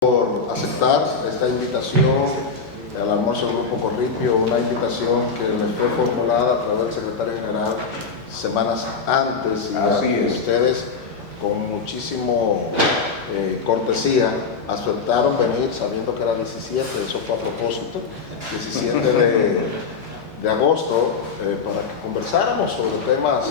Por aceptar esta invitación al almuerzo del Grupo Corripio, una invitación que les fue formulada a través del secretario general semanas antes, y Así es. Ustedes con muchísimo cortesía aceptaron venir sabiendo que era 17, eso fue a propósito, 17 de agosto, para que conversáramos sobre temas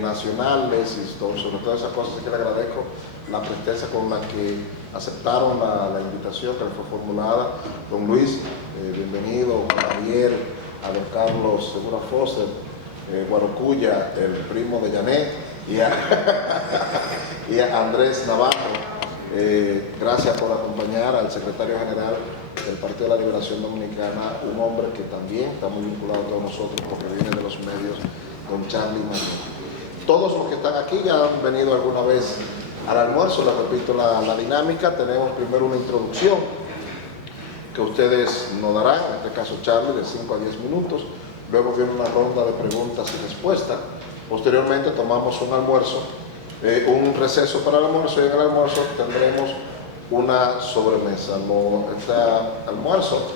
nacionales y sobre todas esas cosas. Así que le agradezco la presteza con la que aceptaron la invitación que le fue formulada. Don Luis, bienvenido. Javier, a don Carlos Segura Foster, Guarocuya, el primo de Janet, y a Andrés Navarro. Gracias por acompañar al secretario general del Partido de la Liberación Dominicana, un hombre que también está muy vinculado con nosotros porque viene de los medios, don Charlie Mayor. Todos los que están aquí ya han venido alguna vez al almuerzo. Les repito la dinámica. Tenemos primero una introducción que ustedes nos darán, en este caso Charlie, de 5 a 10 minutos. Luego viene una ronda de preguntas y respuestas. Posteriormente tomamos un almuerzo, un receso para el almuerzo, y en el almuerzo tendremos una sobremesa. Este almuerzo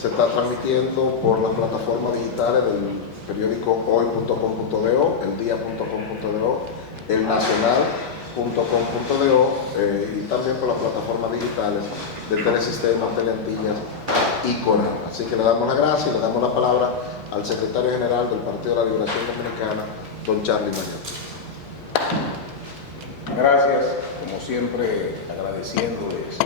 se está transmitiendo por las plataformas digitales del periódico hoy.com.do, eldia.com.do, elnacional.com.do, y también por las plataformas digitales de Telesistema, Teleantillas y Coral. Así que le damos las gracias y le damos la palabra al secretario general del Partido de la Liberación Dominicana, don Charlie Mayor. Gracias, como siempre, agradeciéndoles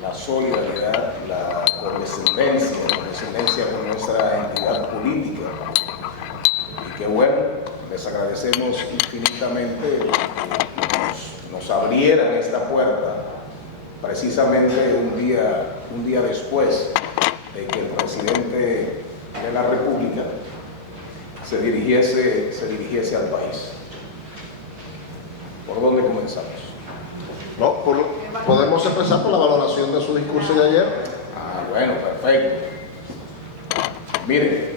la solidaridad, la condescendencia con nuestra entidad política. Y que bueno, les agradecemos infinitamente que nos abrieran esta puerta precisamente un día después de que el presidente de la República se dirigiese al país. ¿Por dónde comenzamos? No, podemos empezar por la valoración de su discurso de ayer. Bueno, perfecto. Miren,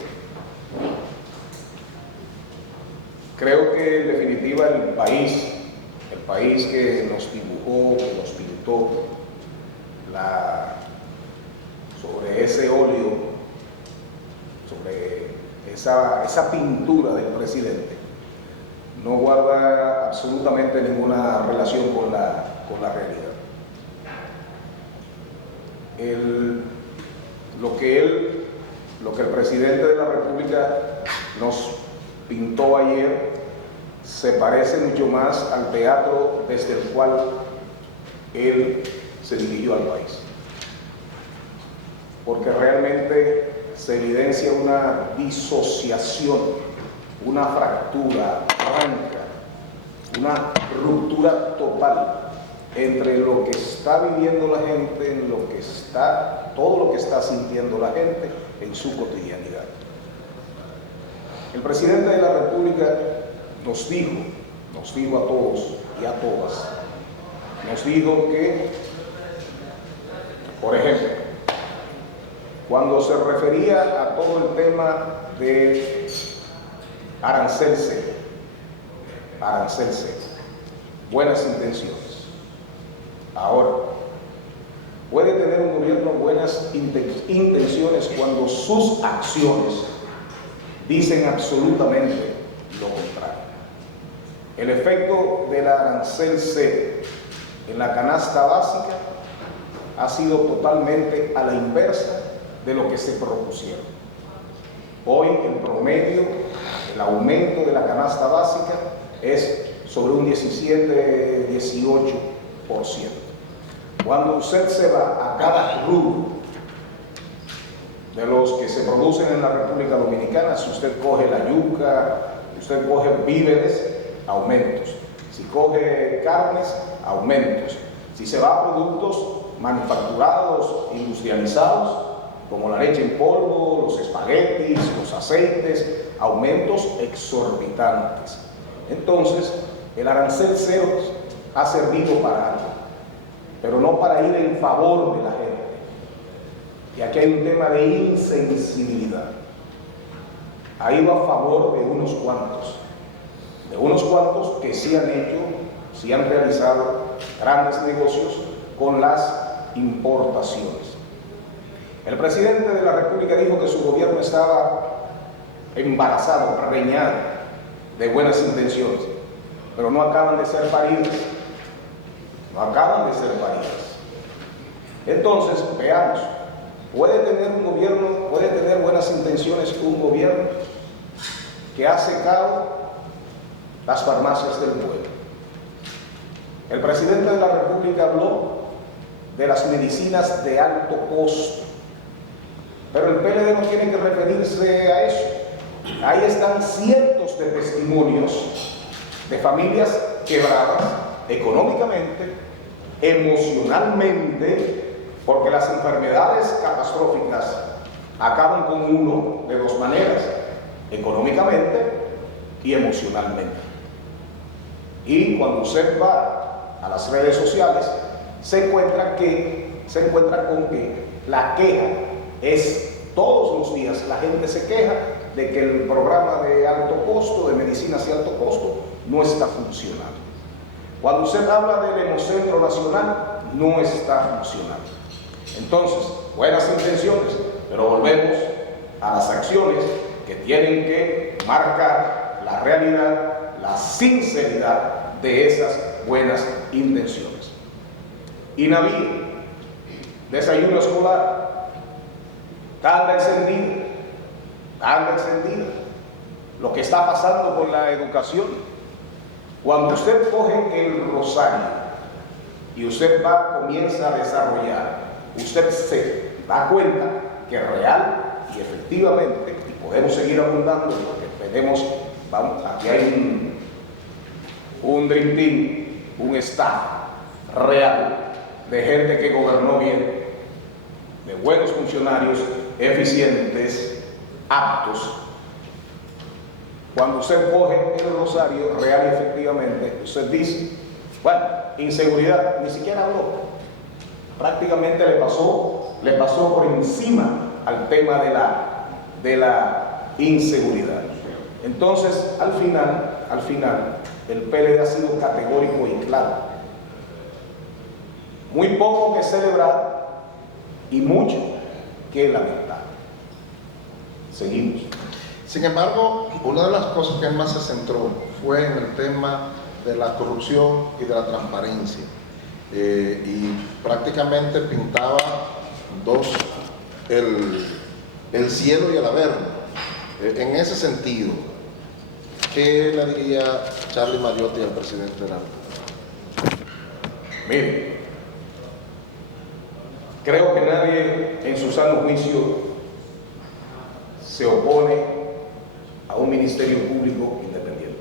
creo que en definitiva el país que nos dibujó, que nos pintó sobre ese óleo, sobre esa pintura del presidente, no guarda absolutamente ninguna relación con la realidad. Lo que el presidente de la República nos pintó ayer se parece mucho más al teatro desde el cual él se dirigió al país, porque realmente se evidencia una disociación, una fractura franca, una ruptura total entre lo que está viviendo la gente, todo lo que está sintiendo la gente en su cotidianidad. El presidente de la República nos dijo a todos y a todas, nos dijo que, por ejemplo, cuando se refería a todo el tema de arancel seco, buenas intenciones. Ahora, puede tener un gobierno buenas intenciones cuando sus acciones dicen absolutamente lo contrario. El efecto del arancel seco en la canasta básica ha sido totalmente a la inversa de lo que se propusieron. Hoy el promedio, el aumento de la canasta básica es sobre un 17-18%. Cuando usted se va a cada rubro de los que se producen en la República Dominicana, si usted coge la yuca, usted coge víveres, aumentos. Si coge carnes, aumentos. Si se va a productos manufacturados, industrializados, como la leche en polvo, los espaguetis, los aceites, aumentos exorbitantes. Entonces, el arancel cero ha servido para algo, pero no para ir en favor de la gente. Y aquí hay un tema de insensibilidad. Ha ido a favor de unos cuantos que sí han hecho si han realizado grandes negocios con las importaciones. El presidente de la República dijo que su gobierno estaba embarazado, preñado de buenas intenciones, pero no acaban de ser paridas. No acaban de ser paridas. Entonces, veamos, ¿puede tener un gobierno, puede tener buenas intenciones un gobierno que ha secado las farmacias del pueblo? El presidente de la República habló de las medicinas de alto costo, pero el PLD no tiene que referirse a eso. Ahí están cientos de testimonios de familias quebradas económicamente, emocionalmente, porque las enfermedades catastróficas acaban con uno de dos maneras: económicamente y emocionalmente. Y cuando usted va a las redes sociales, se encuentra con que la queja es todos los días. La gente se queja de que el programa de alto costo, de medicinas de alto costo, no está funcionando. Cuando usted habla del Hemocentro Nacional, no está funcionando. Entonces, buenas intenciones, pero volvemos a las acciones que tienen que marcar la realidad, la sinceridad de esas buenas intenciones. INAVIE, desayuno escolar, tanda encendida. Lo que está pasando con la educación. Cuando usted coge el rosario y usted comienza a desarrollar, usted se da cuenta que real y efectivamente, y podemos seguir abundando porque tenemos, aquí hay un Dream Team, un staff real de gente que gobernó bien, de buenos funcionarios, eficientes, aptos. Cuando usted coge el rosario real y efectivamente, usted dice, bueno, inseguridad, ni siquiera habló. Prácticamente le pasó por encima al tema de la inseguridad. Entonces, al final, el PLD ha sido categórico y claro. Muy poco que celebrar y mucho que lamentar. Seguimos. Sin embargo, una de las cosas que él más se centró fue en el tema de la corrupción y de la transparencia. Y prácticamente pintaba el cielo y el averno. En ese sentido, ¿qué le diría Charlie Mariotti al presidente de la República? Mire, creo que nadie en su sano juicio se opone a un ministerio público independiente.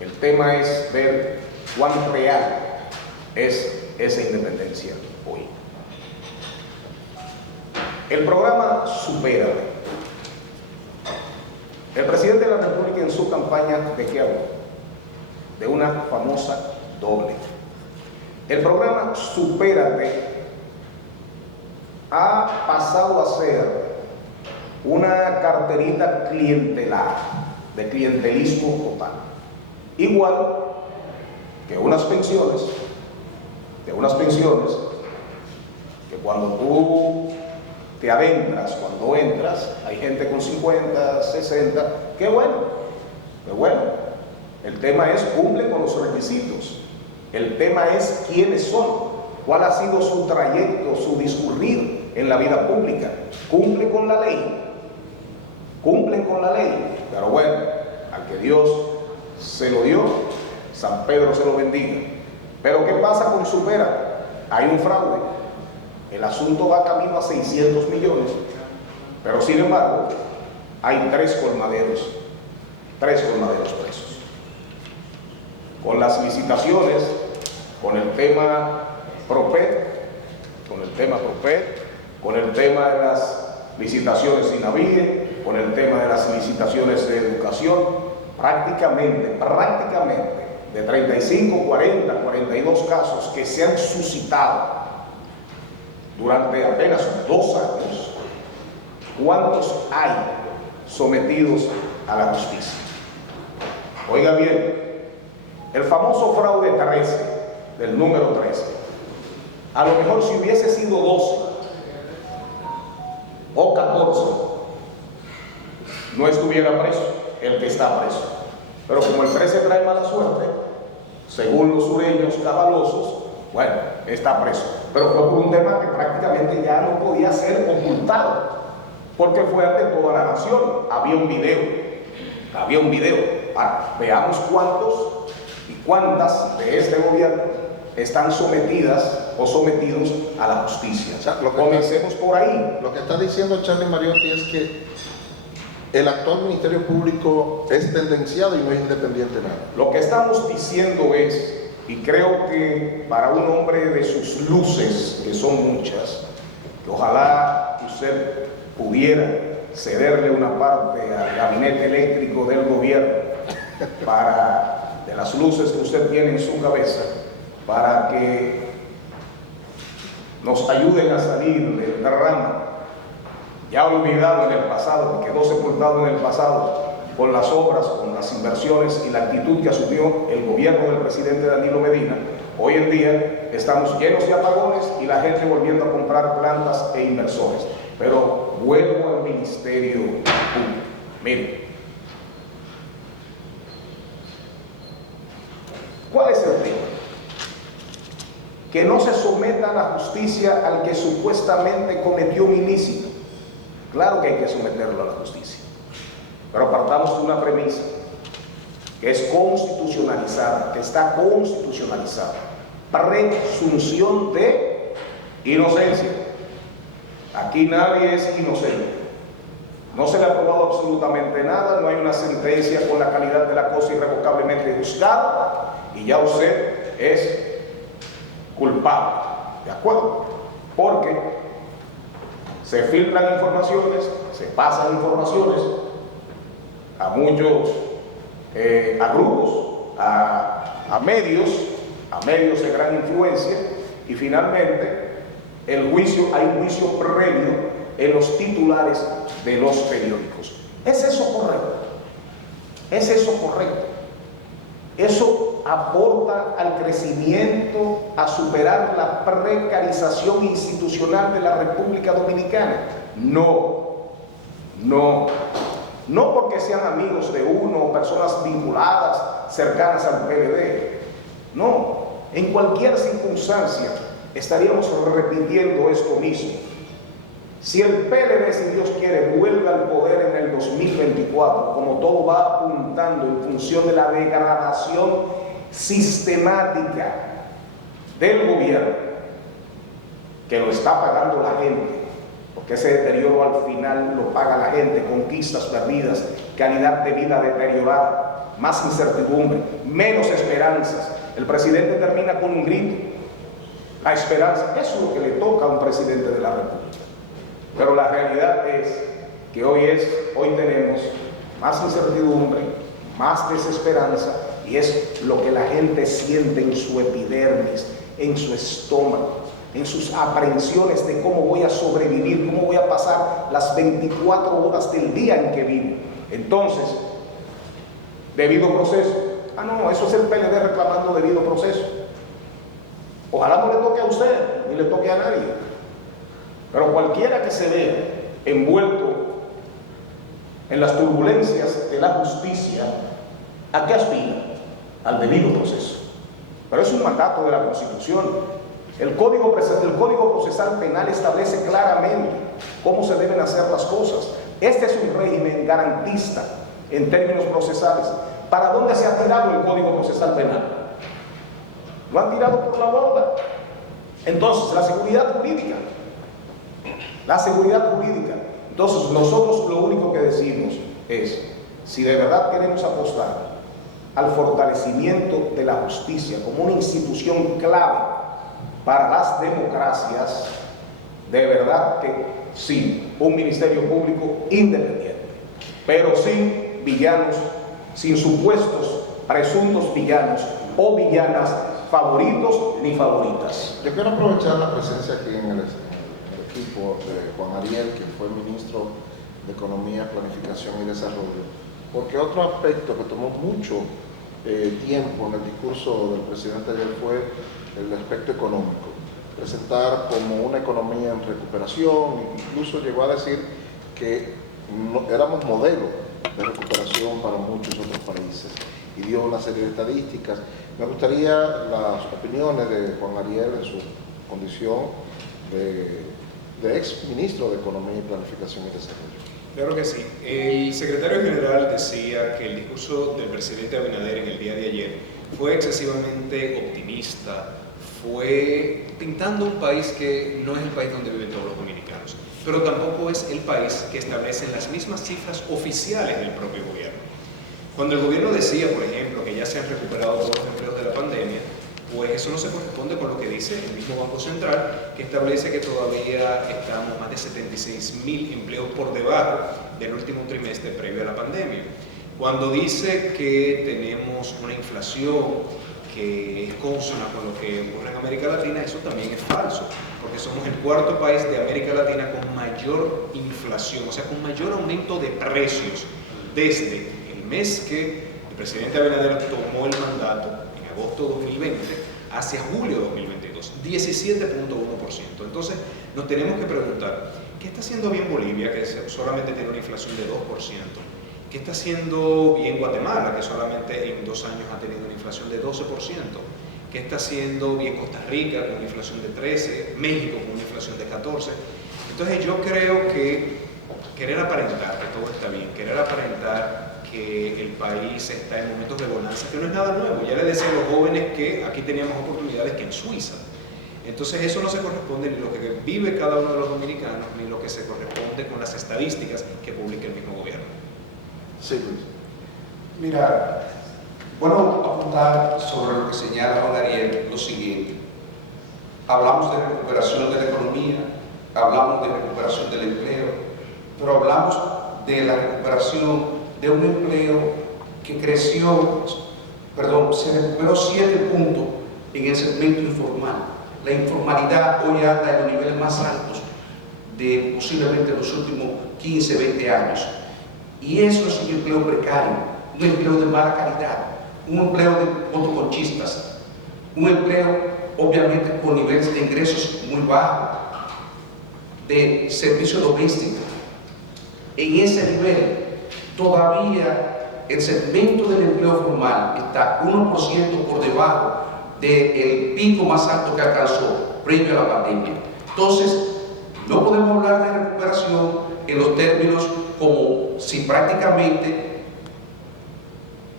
El tema es ver cuán real es esa independencia hoy. El programa Supérate. El presidente de la República en su campaña, ¿de qué habló? De una famosa doble. El programa Supérate ha pasado a ser una carterita clientelar, de clientelismo total. Igual que unas pensiones, que cuando tú te adentras, cuando entras, hay gente con 50, 60, qué bueno. El tema es, cumple con los requisitos. El tema es quiénes son, cuál ha sido su trayecto, su discurrir en la vida pública. Cumple con la ley. Cumplen con la ley, pero bueno, al que Dios se lo dio, San Pedro se lo bendiga. Pero ¿qué pasa con Supera? Hay un fraude, el asunto va camino a 600 millones, pero sin embargo, hay tres colmaderos presos. Con las licitaciones, con el tema PROPET, con el tema de las licitaciones sin INAVIE, con el tema de las licitaciones de educación, prácticamente de 35, 40, 42 casos que se han suscitado durante apenas 2 años, ¿cuántos hay sometidos a la justicia? Oiga bien, El famoso fraude 13, del número 13. A lo mejor si hubiese sido 12 o 14, no estuviera preso el que está preso. Pero como el 13 trae mala suerte, según los sureños cabalosos, bueno, está preso. Pero fue por un tema que prácticamente ya no podía ser ocultado, porque fue ante toda la nación. Había un video. Ahora, veamos cuántos y cuántas de este gobierno están sometidas o sometidos a la justicia. O sea, comencemos por ahí. Lo que está diciendo Charlie Mariotti es que el actual Ministerio Público es tendenciado y no es independiente de nada. Lo que estamos diciendo es, y creo que para un hombre de sus luces, que son muchas, que ojalá usted pudiera cederle una parte al gabinete eléctrico del gobierno de las luces que usted tiene en su cabeza, para que nos ayuden a salir del derrame ya olvidado en el pasado, que quedó sepultado en el pasado, con las obras, con las inversiones y la actitud que asumió el gobierno del presidente Danilo Medina. Hoy en día estamos llenos de apagones y la gente volviendo a comprar plantas e inversores. Pero vuelvo al Ministerio Público. Miren, ¿cuál es el tema? Que no se someta a la justicia al que supuestamente cometió un ilícito. Claro que hay que someterlo a la justicia, pero partamos de una premisa que es constitucionalizada, que está constitucionalizada: presunción de inocencia. Aquí nadie es inocente, no se le ha probado absolutamente nada, no hay una sentencia con la calidad de la cosa irrevocablemente juzgada y ya usted es culpable, ¿de acuerdo? Porque se filtran informaciones, se pasan informaciones a muchos, a grupos, a medios de gran influencia, y finalmente hay un juicio previo en los titulares de los periódicos. ¿Es eso correcto? ¿Es eso correcto? ¿Eso aporta al crecimiento, a superar la precarización institucional de la República Dominicana? No porque sean amigos de uno o personas vinculadas, cercanas al PLD. No, en cualquier circunstancia estaríamos repitiendo esto mismo. Si el PLD, si Dios quiere, vuelve al poder en el 2024, como todo va apuntando en función de la degradación sistemática del gobierno, que lo está pagando la gente, porque ese deterioro al final lo paga la gente: conquistas perdidas, calidad de vida deteriorada, más incertidumbre, menos esperanzas. El presidente termina con un grito: la esperanza. Eso es lo que le toca a un presidente de la República. Pero la realidad es que hoy tenemos más incertidumbre, más desesperanza, y es lo que la gente siente en su epidermis, en su estómago, en sus aprensiones de cómo voy a sobrevivir, cómo voy a pasar las 24 horas del día en que vivo. Entonces, debido proceso. No, eso es el PLD reclamando debido proceso. Ojalá no le toque a usted, ni le toque a nadie. Pero cualquiera que se vea envuelto en las turbulencias de la justicia, ¿a qué aspira? Al debido proceso. Pero es un mandato de la Constitución. El Código Procesal Penal establece claramente cómo se deben hacer las cosas. Este es un régimen garantista en términos procesales. ¿Para dónde se ha tirado el Código Procesal Penal? Lo han tirado por la borda. Entonces, la seguridad jurídica. Entonces, nosotros lo único que decimos es, si de verdad queremos apostar al fortalecimiento de la justicia como una institución clave para las democracias, de verdad que sí, un ministerio público independiente, pero sin villanos, sin supuestos presuntos villanos o villanas favoritos ni favoritas. Yo quiero aprovechar la presencia aquí en el equipo de Juan Ariel, que fue ministro de Economía, Planificación y Desarrollo, porque otro aspecto que tomó mucho tiempo en el discurso del presidente ayer fue el aspecto económico. Presentar como una economía en recuperación, incluso llegó a decir que éramos modelo de recuperación para muchos otros países y dio una serie de estadísticas. Me gustaría las opiniones de Juan Ariel en su condición de ex ministro de Economía y Planificación y Desarrollo. Claro que sí. El secretario general decía que el discurso del presidente Abinader en el día de ayer fue excesivamente optimista, fue pintando un país que no es el país donde viven todos los dominicanos, pero tampoco es el país que establecen las mismas cifras oficiales del propio gobierno. Cuando el gobierno decía, por ejemplo, que ya se han recuperado todos los empleos de la pandemia, pues eso no se corresponde con lo que dice el mismo Banco Central, que establece que todavía estamos más de 76.000 empleos por debajo del último trimestre previo a la pandemia. Cuando dice que tenemos una inflación que es consona con lo que ocurre en América Latina, eso también es falso, porque somos el cuarto país de América Latina con mayor inflación, o sea, con mayor aumento de precios desde el mes que el presidente Abinader tomó el mandato en agosto de 2020 hacia julio de 2022, 17.1%. Entonces nos tenemos que preguntar, ¿qué está haciendo bien Bolivia, que solamente tiene una inflación de 2%? ¿Qué está haciendo bien Guatemala, que solamente en 2 años ha tenido una inflación de 12%? ¿Qué está haciendo bien Costa Rica con una inflación de 13%? México con una inflación de 14%. Entonces yo creo que querer aparentar que todo está bien, querer aparentar que el país está en momentos de bonanza, que no es nada nuevo. Ya les decía a los jóvenes que aquí teníamos oportunidades que en Suiza. Entonces eso no se corresponde ni lo que vive cada uno de los dominicanos, ni lo que se corresponde con las estadísticas que publica el mismo gobierno. Sí, Luis. Mira, bueno, apuntar sobre lo que señala Juan Ariel lo siguiente. Hablamos de recuperación de la economía, hablamos de recuperación del empleo, pero hablamos de la recuperación de un empleo que creció, se recuperó 7 puntos en el segmento informal. La informalidad hoy anda en los niveles más altos de posiblemente los últimos 15, 20 años. Y eso es un empleo precario, un empleo de mala calidad, un empleo de motoconchistas, un empleo obviamente con niveles de ingresos muy bajos, de servicio doméstico. En ese nivel, todavía el segmento del empleo formal está 1% por debajo del pico más alto que alcanzó previo a la pandemia. Entonces, no podemos hablar de recuperación en los términos como si prácticamente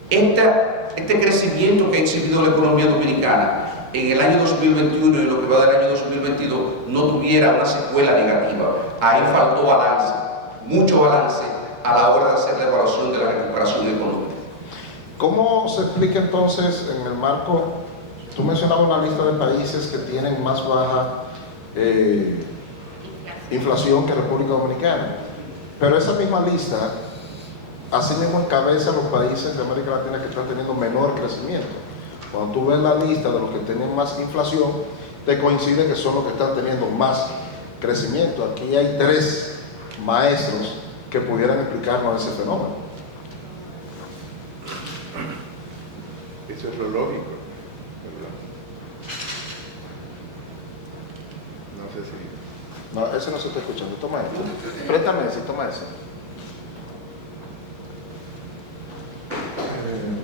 este crecimiento que ha exhibido la economía dominicana en el año 2021 y lo que va del año 2022 no tuviera una secuela negativa. Ahí faltó balance, mucho balance a la hora de hacer la evaluación de la recuperación económica. ¿Cómo se explica entonces en el marco, tú mencionabas una lista de países que tienen más baja inflación que República Dominicana, pero esa misma lista asimismo encabeza a los países de América Latina que están teniendo menor crecimiento? Cuando tú ves la lista de los que tienen más inflación, te coincide que son los que están teniendo más crecimiento. Aquí hay 3 maestros que pudieran explicarnos ese fenómeno. Eso es lo lógico, ¿verdad? No sé si... No, ese no se está escuchando. Toma ese. Préstame ese, toma ese.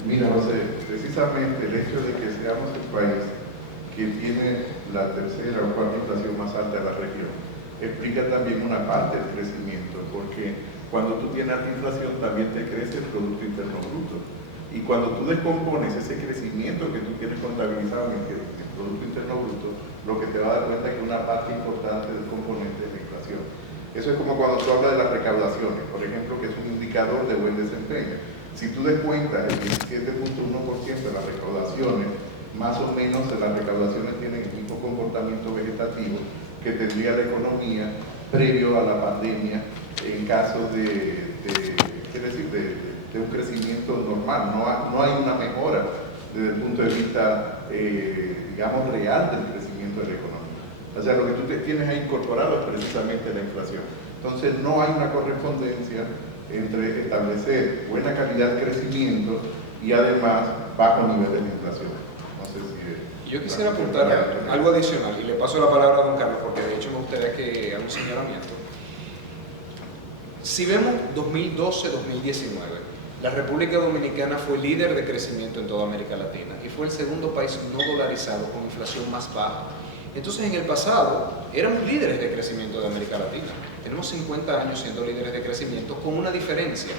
Mira, José, precisamente el hecho de que seamos el país que tiene la tercera o cuarta inflación más alta de la región explica también una parte del crecimiento, porque cuando tú tienes alta inflación también te crece el Producto Interno Bruto. Y cuando tú descompones ese crecimiento que tú tienes contabilizado en el Producto Interno Bruto, lo que te va a dar cuenta es que una parte importante del componente es la inflación. Eso es como cuando tú hablas de las recaudaciones, por ejemplo, que es un indicador de buen desempeño. Si tú descuentas el 17.1% de las recaudaciones, más o menos las recaudaciones tienen el mismo comportamiento vegetativo que tendría la economía previo a la pandemia en caso de un crecimiento normal. No hay una mejora desde el punto de vista, digamos, real del crecimiento de la economía. O sea, lo que tú tienes ahí incorporado es precisamente la inflación. Entonces, no hay una correspondencia entre establecer buena calidad de crecimiento y además bajos niveles de inflación. No sé si... Yo quisiera apuntar algo adicional y le paso la palabra a don Carlos porque de hecho me gustaría que haga un señalamiento. Si vemos 2012-2019, la República Dominicana fue líder de crecimiento en toda América Latina y fue el segundo país no dolarizado con inflación más baja. Entonces, en el pasado éramos líderes de crecimiento de América Latina. Tenemos 50 años siendo líderes de crecimiento con una diferencia.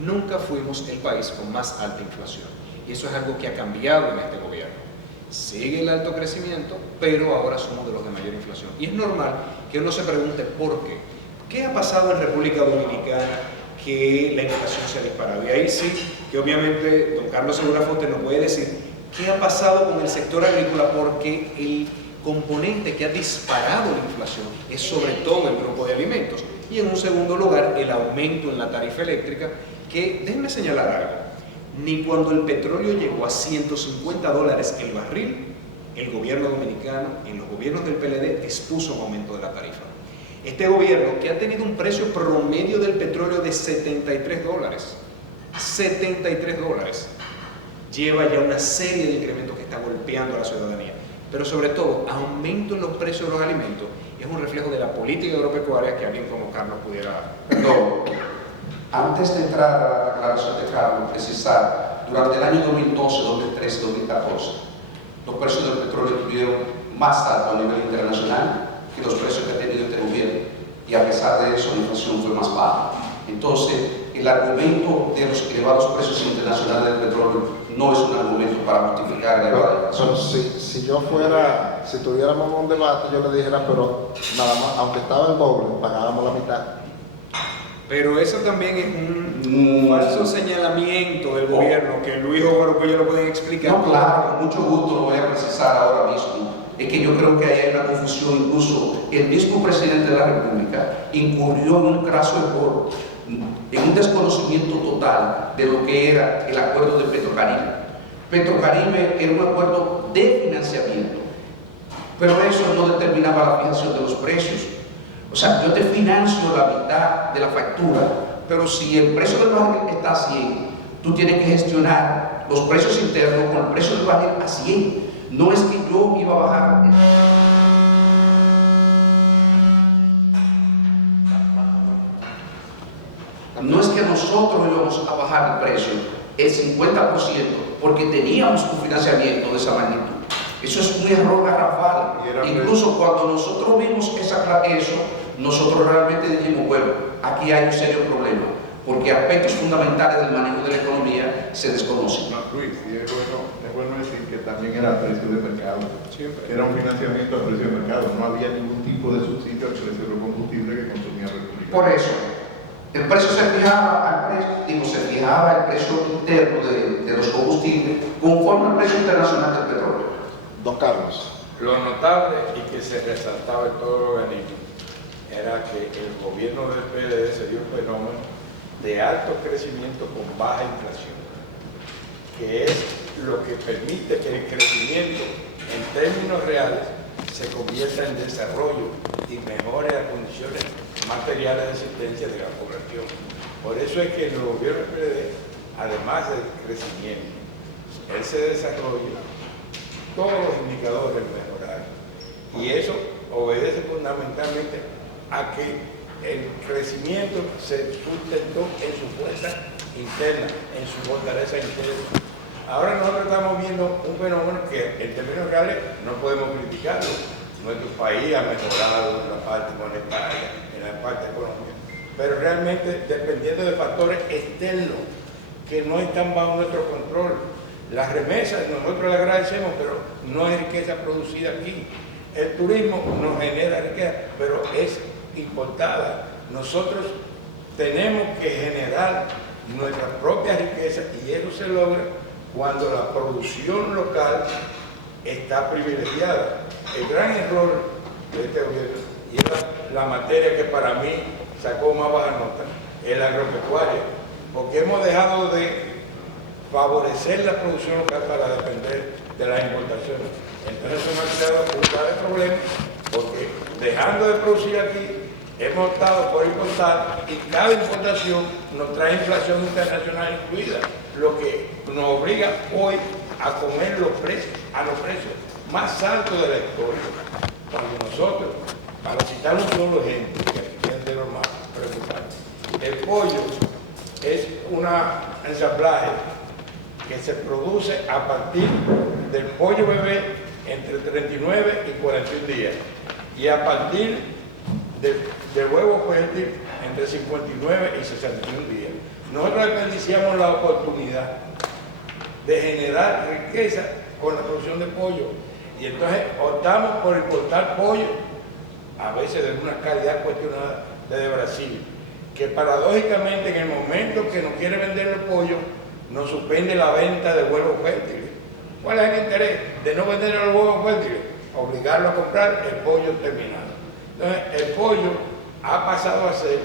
Nunca fuimos el país con más alta inflación. Y eso es algo que ha cambiado en este gobierno. Sigue el alto crecimiento, pero ahora somos de los de mayor inflación. Y es normal que uno se pregunte por qué. ¿Qué ha pasado en República Dominicana que la inflación se ha disparado? Y ahí sí, que obviamente don Carlos Segurafonte nos puede decir qué ha pasado con el sector agrícola, porque el componente que ha disparado la inflación es sobre todo el grupo de alimentos. Y en un segundo lugar, el aumento en la tarifa eléctrica, que déjenme señalar algo. Ni cuando el petróleo llegó a $150 el barril, el gobierno dominicano, en los gobiernos del PLD, dispuso un aumento de la tarifa. Este gobierno, que ha tenido un precio promedio del petróleo de $73, lleva ya una serie de incrementos que está golpeando a la ciudadanía. Pero sobre todo, aumento en los precios de los alimentos es un reflejo de la política agropecuaria que alguien como Carlos pudiera... Perdón, antes de entrar a la aclaración de Carlos, precisar, durante el año 2012, 2013, 2014, los precios del petróleo estuvieron más altos a nivel internacional que los precios que ha tenido este gobierno, y a pesar de eso la inflación fue más baja. Entonces, el argumento de los elevados precios internacionales del petróleo no es un argumento para justificar la elevada inflación. Si yo fuera, si tuviéramos un debate, yo le dijera, pero nada más, aunque estaba el doble, pagábamos la mitad. Pero eso también es un falso señalamiento del gobierno, que Luis o Guarocuello lo pueden explicar. No, claro, con mucho gusto lo voy a precisar ahora mismo. Es que yo creo que ahí hay una confusión. Incluso el mismo presidente de la República incurrió en un craso error, en un desconocimiento total de lo que era el acuerdo de Petrocaribe. Petrocaribe era un acuerdo de financiamiento, pero eso no determinaba la fijación de los precios. O sea, yo te financio la mitad de la factura, pero si el precio del barril está a 100, tú tienes que gestionar los precios internos con el precio del barril a 100. No es que yo iba a bajar. No es que nosotros íbamos a bajar el precio el 50% porque teníamos un financiamiento de esa magnitud. Eso es un error garrafal. Incluso cuando nosotros vimos eso, nosotros realmente dijimos, bueno, aquí hay un serio problema, porque aspectos fundamentales del manejo de la economía se desconocen. No, Luis, y es bueno decir que también era a precio de mercado. Siempre. Era un financiamiento a precio de mercado. No había ningún tipo de subsidio al precio del combustible que consumía la República. Por eso, el precio se fijaba el precio interno de los combustibles conforme al precio internacional del petróleo. Don Carlos. Lo notable y que se resaltaba en todo el organismo era que el gobierno del PLD se dio un fenómeno de alto crecimiento con baja inflación, que es lo que permite que el crecimiento en términos reales se convierta en desarrollo y mejore las condiciones materiales de existencia de la población. Por eso es que en el gobierno del PLD, además del crecimiento, ese desarrollo, todos los indicadores mejoraron. Y eso obedece fundamentalmente a que el crecimiento se sustentó en su fuerza interna, en su fortaleza interna. Ahora nosotros estamos viendo un fenómeno que en términos reales no podemos criticarlo. Nuestro país ha mejorado en la parte monetaria, en la parte económica, pero realmente dependiendo de factores externos que no están bajo nuestro control. Las remesas, nosotros le agradecemos, pero no es riqueza producida aquí. El turismo nos genera riqueza, pero es importada. Nosotros tenemos que generar nuestra propia riqueza y eso se logra cuando la producción local está privilegiada. El gran error de este gobierno, y es la materia que para mí sacó más baja nota, es la agropecuaria, porque hemos dejado de favorecer la producción local para depender de las importaciones. Entonces eso nos ha creado un grave problema, porque dejando de producir aquí, hemos optado por importar y cada importación nos trae inflación internacional incluida, lo que nos obliga hoy a comer a los precios más altos de la historia. Cuando nosotros, para citar un solo ejemplo, que aquí tiene normal preguntar, el pollo es una ensamblaje que se produce a partir del pollo bebé entre 39 y 41 días y a partir de huevo fértil entre 59 y 61 días. Nosotros desperdiciamos la oportunidad de generar riqueza con la producción de pollo y entonces optamos por importar pollo, a veces de una calidad cuestionada desde Brasil, que paradójicamente en el momento que nos quiere vender el pollo, nos suspende la venta de huevos fértiles. ¿Cuál es el interés de no vender los huevos fértiles? Obligarlo a comprar el pollo terminado. Entonces, el pollo ha pasado a ser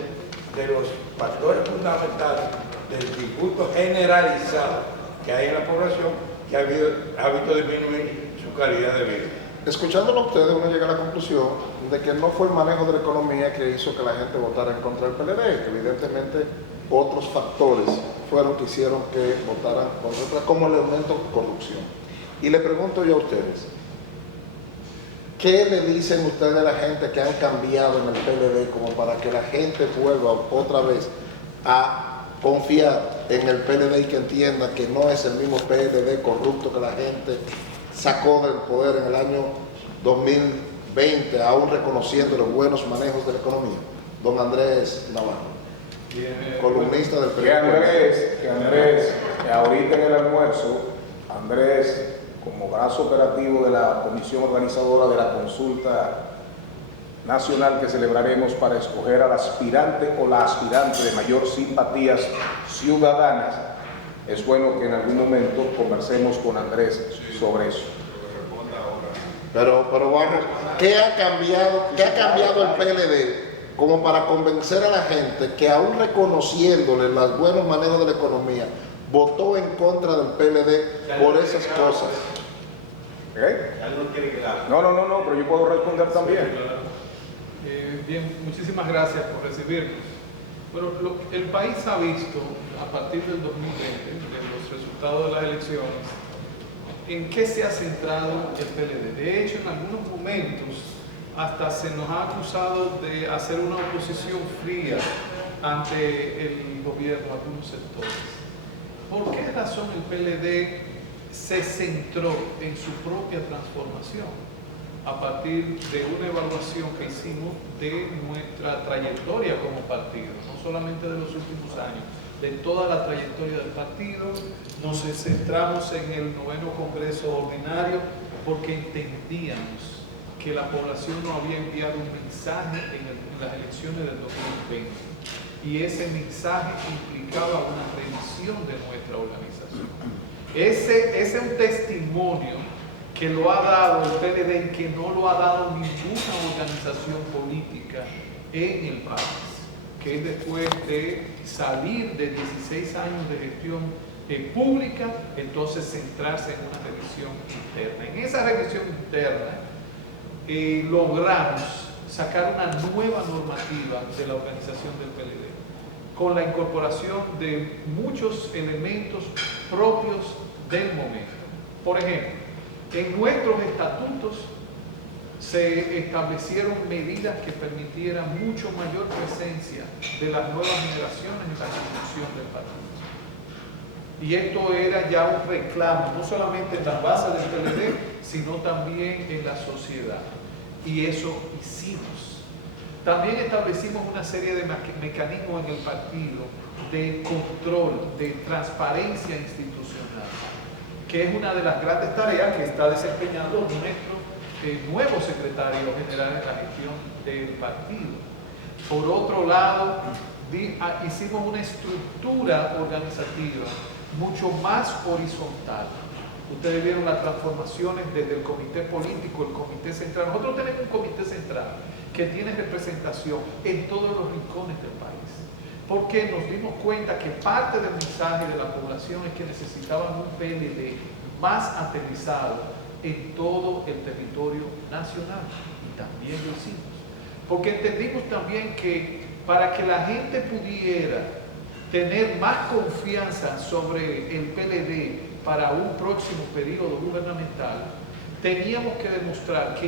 de los factores fundamentales del disgusto generalizado que hay en la población, que ha visto disminuir su calidad de vida. Escuchándolo a ustedes, uno llega a la conclusión de que no fue el manejo de la economía que hizo que la gente votara en contra del PLD, que evidentemente otros factores fueron que hicieron que votaran contra, como el aumento de corrupción. Y le pregunto yo a ustedes, ¿qué le dicen ustedes a la gente que han cambiado en el PLD como para que la gente vuelva otra vez a confiar en el PLD y que entienda que no es el mismo PLD corrupto que la gente sacó del poder en el año 2020, aún reconociendo los buenos manejos de la economía? Don Andrés Navarro, columnista del Que Andrés, ahorita en el almuerzo, Andrés, como brazo operativo de la comisión organizadora de la consulta nacional que celebraremos para escoger al aspirante o la aspirante de mayor simpatías ciudadanas, es bueno que en algún momento conversemos con Andrés sobre eso. pero vamos, ¿qué ha cambiado el PLD como para convencer a la gente que aún reconociéndole los buenos manejos de la economía, votó en contra del PLD por esas cosas? No, pero yo puedo responder también. Bien, muchísimas gracias por recibirnos. Bueno, el país ha visto a partir del 2020, de los resultados de las elecciones, en qué se ha centrado el PLD. De hecho, en algunos momentos hasta se nos ha acusado de hacer una oposición fría ante el gobierno, algunos sectores. ¿Por qué razón el PLD se centró en su propia transformación? A partir de una evaluación que hicimos de nuestra trayectoria como partido, no solamente de los últimos años, de toda la trayectoria del partido. Nos centramos en el 9º Congreso Ordinario porque entendíamos que la población nos había enviado un mensaje en las elecciones del 2020 y ese mensaje implicaba una revisión de nuestra organización. Ese es un testimonio que lo ha dado el PLD y que no lo ha dado ninguna organización política en el país, que es después de salir de 16 años de gestión pública, entonces centrarse en una revisión interna. En esa revisión interna logramos sacar una nueva normativa de la organización del PLD, con la incorporación de muchos elementos propios del momento. Por ejemplo, en nuestros estatutos se establecieron medidas que permitieran mucho mayor presencia de las nuevas generaciones en la construcción del partido. Y esto era ya un reclamo, no solamente en las bases del PLD, sino también en la sociedad. Y eso hicimos. También establecimos una serie de mecanismos en el partido de control, de transparencia institucional, que es una de las grandes tareas que está desempeñando nuestro nuevo secretario general en la gestión del partido. Por otro lado, hicimos una estructura organizativa mucho más horizontal. Ustedes vieron las transformaciones desde el comité político, el comité central. Nosotros tenemos un comité central que tiene representación en todos los rincones del país, porque nos dimos cuenta que parte del mensaje de la población es que necesitaban un PLD más aterrizado en todo el territorio nacional, y también lo hicimos, porque entendimos también que para que la gente pudiera tener más confianza sobre el PLD para un próximo periodo gubernamental, teníamos que demostrar que